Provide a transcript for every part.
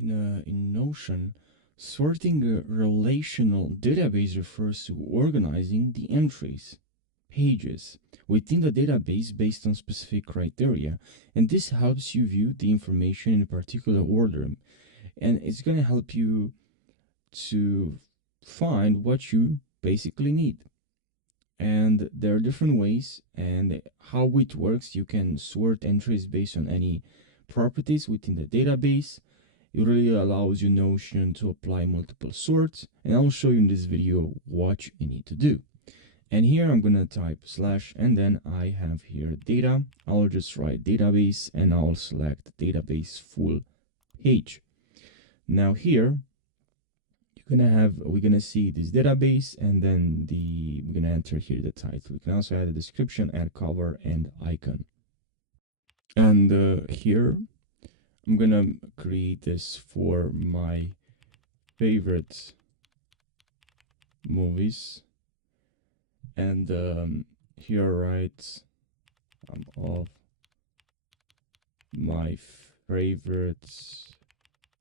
In Notion, sorting a relational database refers to organizing the entries, pages, within the database based on specific criteria, and this helps you view the information in a particular order, and it's going to help you to find what you basically need. And there are different ways and how it works. You can sort entries based on any properties within the database. It really allows you Notion to apply multiple sorts, and I'll show you in this video what you need to do. And here I'm gonna type slash, and then I have here data. I'll just write database and I'll select database full page. Now here we're gonna see this database, and then we're gonna enter here the title. We can also add a description, add cover and icon. And here I'm gonna create this for my favorite movies, and here I write of my favorite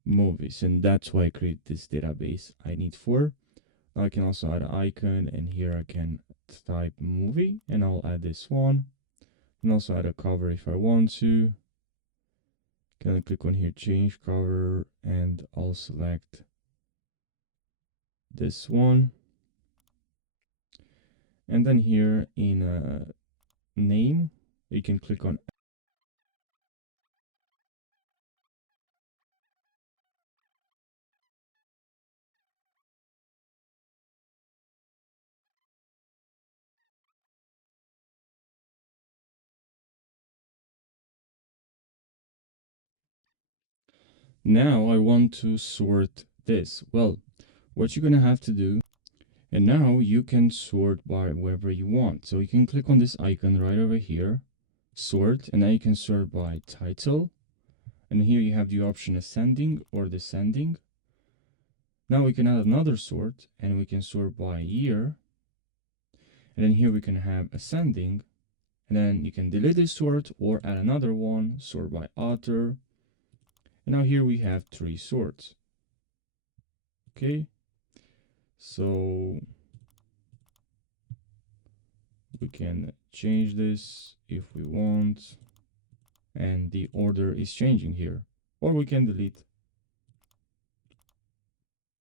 movies, and that's why I create this database. I need 4. Now I can also add an icon, and here I can type movie, and I'll add this one, and also add a cover if I want to. Can I click on here, change cover, and I'll select this one. And then here in name, you can click on now I want to sort this. Well, what you're gonna have to do, and now you can sort by wherever you want. So you can click on this icon right over here, sort, and now you can sort by title. And here you have the option ascending or descending. Now we can add another sort, and we can sort by year. And then here we can have ascending, and then you can delete this sort or add another one, sort by author. And now here we have 3 sorts. Okay, so we can change this if we want, and the order is changing here, or we can delete.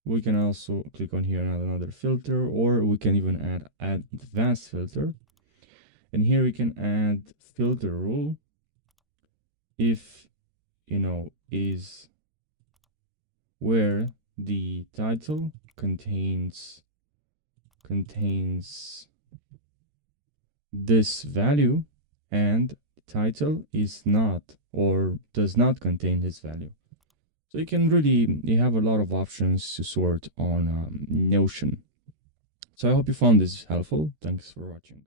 We can also click on here and add another filter, or we can even add advanced filter. And here we can add filter rule if is where the title contains this value, and the title is not or does not contain this value. So you have a lot of options to sort on Notion. So I hope you found this helpful. Thanks for watching.